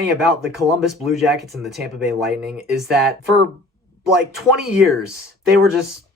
funny about the Columbus Blue Jackets and the Tampa Bay Lightning is that for like 20 years, they were just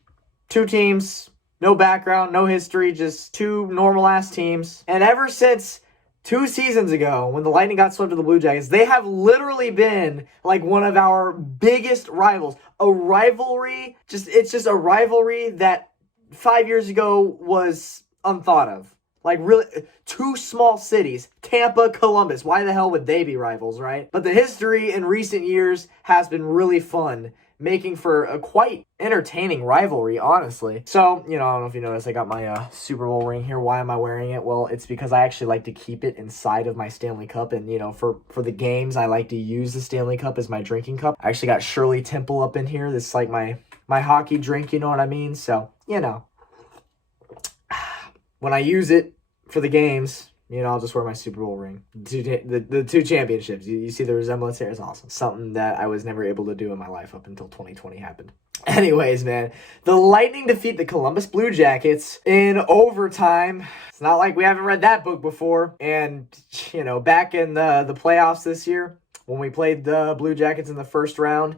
two teams, no background, no history, just two normal-ass teams. And ever since 2 seasons ago, when the Lightning got swept to the Blue Jackets, they have literally been like one of our biggest rivals. A rivalry, it's just a rivalry that 5 years ago was unthought of. Like, really, two small cities, Tampa, Columbus. Why the hell would they be rivals, right? But the history in recent years has been really fun, making for a quite entertaining rivalry, honestly. So, I don't know if you noticed, I got my Super Bowl ring here. Why am I wearing it? Well, it's because I actually like to keep it inside of my Stanley Cup. And, for the games, I like to use the Stanley Cup as my drinking cup. I actually got Shirley Temple up in here. This is like my hockey drink, you know what I mean? So, when I use it for the games, I'll just wear my Super Bowl ring. The two championships. You see the resemblance here? It's awesome. Something that I was never able to do in my life up until 2020 happened. Anyways, man, the Lightning defeat the Columbus Blue Jackets in overtime. It's not like we haven't read that book before. And, back in the playoffs this year, when we played the Blue Jackets in the first round,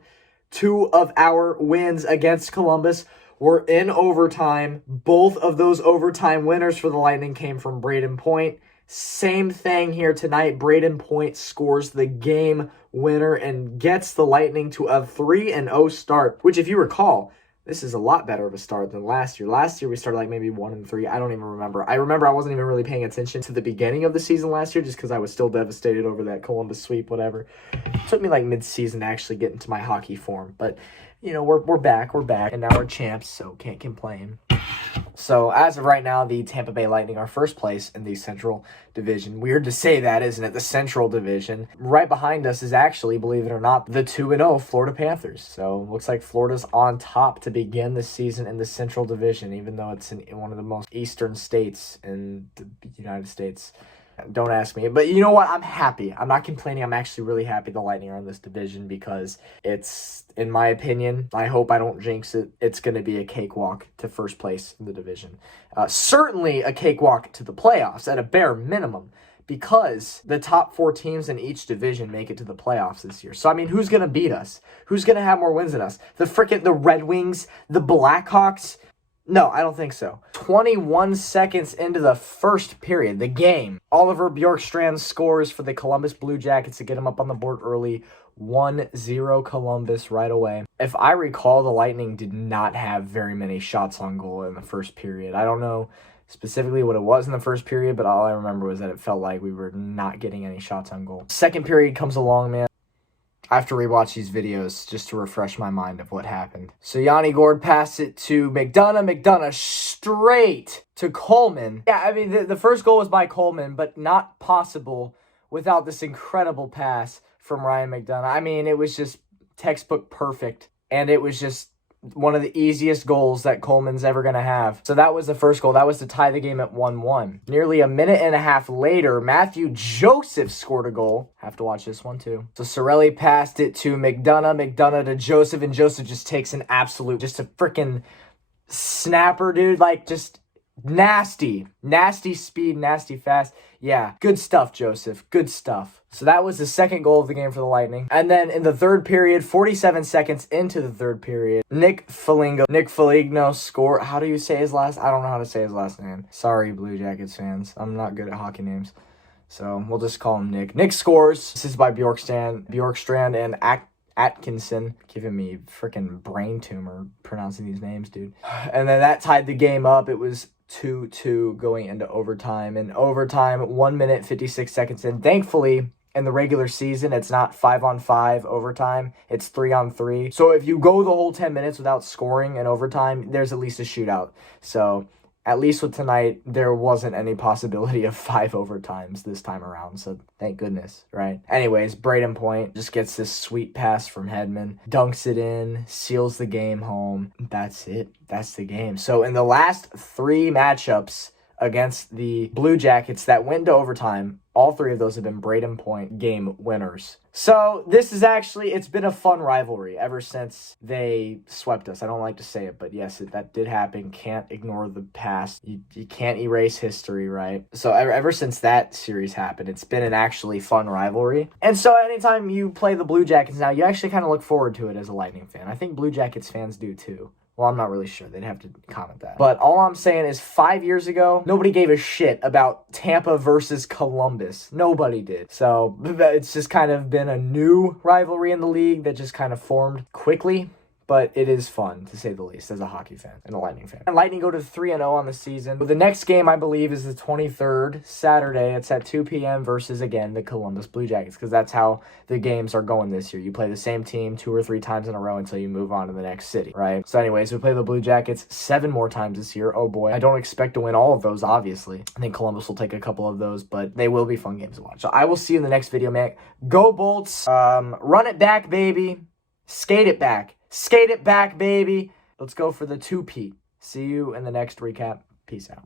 2 of our wins against Columbus were in overtime. Both of those overtime winners for the Lightning came from Brayden Point. Same thing here tonight. Brayden Point scores the game winner and gets the Lightning to a 3-0 start, which, if you recall, this is a lot better of a start than last year. Last year, we started like maybe 1-3. I don't even remember. I remember I wasn't even really paying attention to the beginning of the season last year just because I was still devastated over that Columbus sweep, whatever. It took me like mid-season to actually get into my hockey form. But, we're back, and now we're champs, so can't complain. So, as of right now, the Tampa Bay Lightning are first place in the Central Division. Weird to say that, isn't it? The Central Division. Right behind us is actually, believe it or not, the 2-0 Florida Panthers. So, looks like Florida's on top to begin the season in the Central Division, even though it's in one of the most eastern states in the United States. Don't ask me. But you know what? I'm happy. I'm not complaining. I'm actually really happy the Lightning are in this division because it's, in my opinion, I hope I don't jinx it, it's going to be a cakewalk to first place in the division. Certainly a cakewalk to the playoffs at a bare minimum because the top 4 teams in each division make it to the playoffs this year. So, who's going to beat us? Who's going to have more wins than us? The Red Wings, the Blackhawks? No, I don't think so. 21 seconds into the first period, the game, Oliver Bjorkstrand scores for the Columbus Blue Jackets to get him up on the board early. 1-0 Columbus right away. If I recall, the Lightning did not have very many shots on goal in the first period. I don't know specifically what it was in the first period, but all I remember was that it felt like we were not getting any shots on goal. Second period comes along, man. I have to rewatch these videos just to refresh my mind of what happened. So Yanni Gourde passed it to McDonough straight to Coleman. Yeah, the first goal was by Coleman, but not possible without this incredible pass from Ryan McDonough. It was just textbook perfect, and it was just one of the easiest goals that Coleman's ever going to have. So that was the first goal. That was to tie the game at 1-1. Nearly a minute and a half later, Matthew Joseph scored a goal. Have to watch this one too. So Cirelli passed it to McDonough to Joseph, and Joseph just takes an absolute, just a freaking snapper, dude. Like, just nasty speed, nasty fast. Yeah, good stuff, Joseph. Good stuff. So that was the second goal of the game for the Lightning. And then in the third period, 47 seconds into the third period, Nick Foligno scored. How do you say his last? I don't know how to say his last name. Sorry, Blue Jackets fans. I'm not good at hockey names. So we'll just call him Nick. Nick scores. This is by Bjorkstrand and Atkinson, giving me freaking brain tumor pronouncing these names, dude. And then that tied the game up. It was 2-2 going into overtime. In overtime, 1 minute, 56 seconds in. Thankfully, in the regular season, it's not 5-on-5 overtime. It's 3-on-3. So if you go the whole 10 minutes without scoring in overtime, there's at least a shootout. So at least with tonight, there wasn't any possibility of 5 overtimes this time around. So thank goodness, right? Anyways, Brayden Point just gets this sweet pass from Hedman, dunks it in, seals the game home. That's it. That's the game. So in the last 3 matchups against the Blue Jackets that went to overtime. All three of those have been Brayden Point game winners. So this is actually, it's been a fun rivalry ever since they swept us. I don't like to say it, but yes, that did happen. Can't ignore the past. You can't erase history, right? So ever since that series happened, it's been an actually fun rivalry. And so anytime you play the Blue Jackets now, you actually kind of look forward to it as a Lightning fan. I think Blue Jackets fans do too. Well, I'm not really sure. They'd have to comment that. But all I'm saying is 5 years ago, nobody gave a shit about Tampa versus Columbus. Nobody did. So it's just kind of been a new rivalry in the league that just kind of formed quickly. But it is fun, to say the least, as a hockey fan and a Lightning fan. And Lightning go to 3-0 on the season. But the next game, I believe, is the 23rd, Saturday. It's at 2 p.m. versus, again, the Columbus Blue Jackets, because that's how the games are going this year. You play the same team 2 or 3 times in a row until you move on to the next city, right? So anyways, we play the Blue Jackets 7 more times this year. Oh, boy. I don't expect to win all of those, obviously. I think Columbus will take a couple of those, but they will be fun games to watch. So I will see you in the next video, man. Go Bolts. Run it back, baby. Skate it back. Skate it back, baby. Let's go for the 2-peat. See you in the next recap. Peace out.